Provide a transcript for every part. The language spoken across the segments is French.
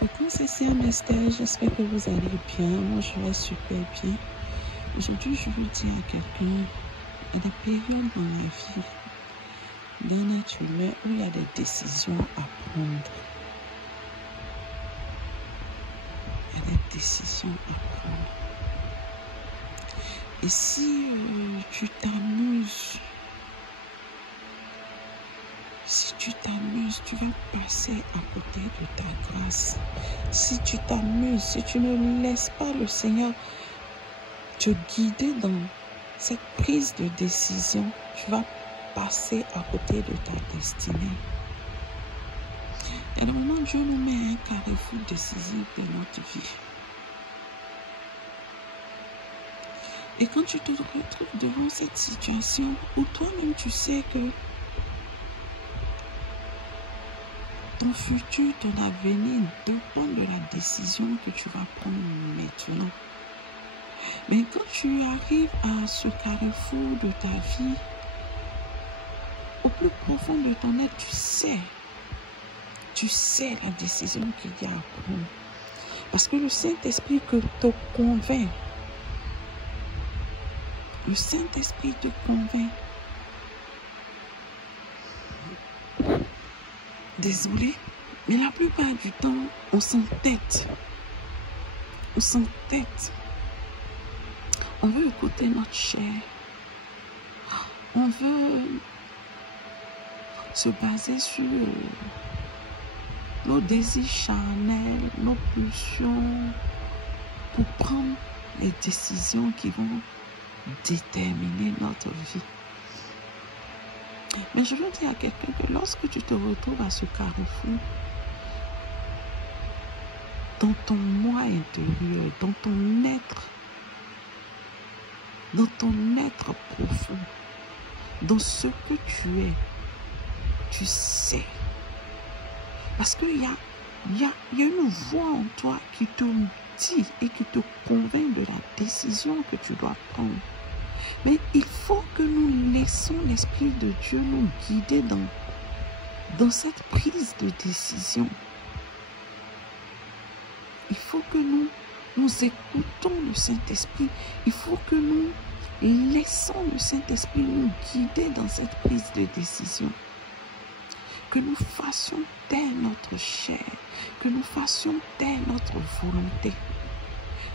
Coucou, c'est Esther, j'espère que vous allez bien. Moi, je vais super bien. Aujourd'hui, je veux dire à quelqu'un, il y a des périodes dans la vie d'un être humain où il y a des décisions à prendre. Il y a des décisions à prendre. Et si tu t'amuses, tu vas passer à côté de ta grâce. Si tu t'amuses, si tu ne laisses pas le Seigneur te guider dans cette prise de décision, tu vas passer à côté de ta destinée. Et à un moment, Dieu nous met à un carrefour décisif de notre vie. Et quand tu te retrouves devant cette situation où toi-même tu sais que ton futur, ton avenir dépend de la décision que tu vas prendre maintenant. Mais quand tu arrives à ce carrefour de ta vie, au plus profond de ton être, tu sais la décision qu'il y a à prendre. Parce que le Saint-Esprit te convainc. Le Saint-Esprit te convainc. Désolé, mais la plupart du temps, on s'entête. On s'entête. On veut écouter notre chair. On veut se baser sur nos désirs charnels, nos pulsions, pour prendre les décisions qui vont déterminer notre vie. Mais je veux dire à quelqu'un que lorsque tu te retrouves à ce carrefour, dans ton moi intérieur, dans ton être profond, dans ce que tu es, tu sais. Parce qu'il y a une voix en toi qui te dit et qui te convainc de la décision que tu dois prendre. Mais il faut que nous laissons l'Esprit de Dieu nous guider dans cette prise de décision. Il faut que nous écoutons le Saint-Esprit. Il faut que nous laissons le Saint-Esprit nous guider dans cette prise de décision. Que nous fassions taire notre chair, que nous fassions taire notre volonté.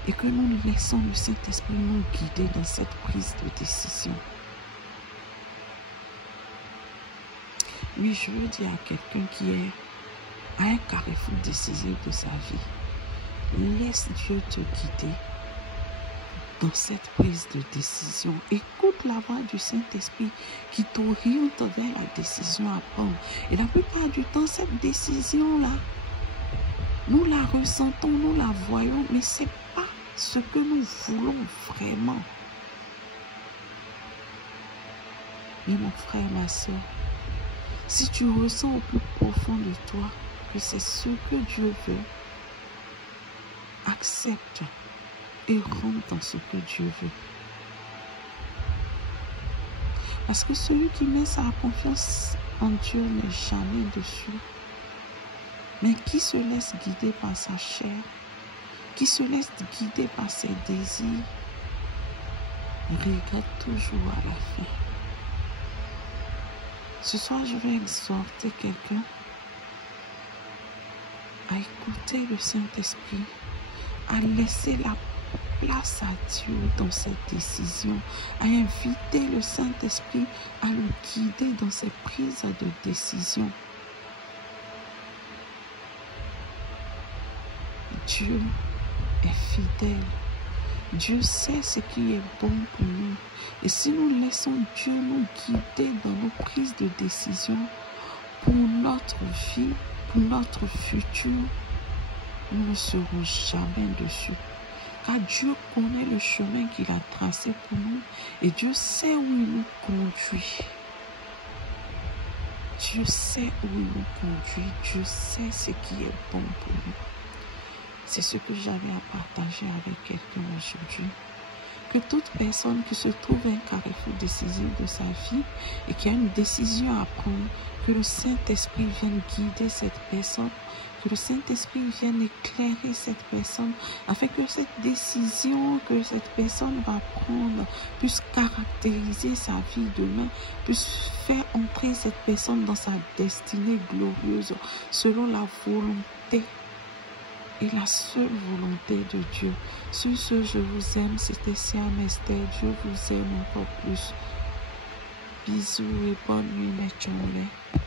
Et que nous laissons le Saint-Esprit nous guider dans cette prise de décision. Oui, je veux dire à quelqu'un qui est à un carrefour décisif de sa vie, laisse Dieu te guider dans cette prise de décision. Écoute la voix du Saint-Esprit qui t'oriente vers la décision à prendre. Et la plupart du temps, cette décision-là, nous la ressentons, nous la voyons, mais c'est pas ce que nous voulons vraiment. Mais mon frère, ma soeur, si tu ressens au plus profond de toi que c'est ce que Dieu veut, accepte et rentre dans ce que Dieu veut. Parce que celui qui met sa confiance en Dieu n'est jamais déçu. Mais qui se laisse guider par sa chair, qui se laisse guider par ses désirs, regrette toujours à la fin. Ce soir, je vais exhorter quelqu'un à écouter le Saint-Esprit, à laisser la place à Dieu dans cette décision, à inviter le Saint-Esprit à le guider dans ses prises de décision. Dieu est fidèle. Dieu sait ce qui est bon pour nous. Et si nous laissons Dieu nous guider dans nos prises de décision pour notre vie, pour notre futur, nous ne serons jamais dessus. Car Dieu connaît le chemin qu'il a tracé pour nous et Dieu sait où il nous conduit. Dieu sait où il nous conduit. Dieu sait ce qui est bon pour nous. C'est ce que j'avais à partager avec quelqu'un aujourd'hui. Que toute personne qui se trouve à un carrefour décisif de sa vie et qui a une décision à prendre, que le Saint-Esprit vienne guider cette personne, Que le Saint-Esprit vienne éclairer cette personne afin que cette décision que cette personne va prendre puisse caractériser sa vie demain, puisse faire entrer cette personne dans sa destinée glorieuse selon la volonté et la seule volonté de Dieu. Sur ce, je vous aime. C'était Siam Esther. Dieu vous aime encore plus. Bisous et bonne nuit, mes chumlés.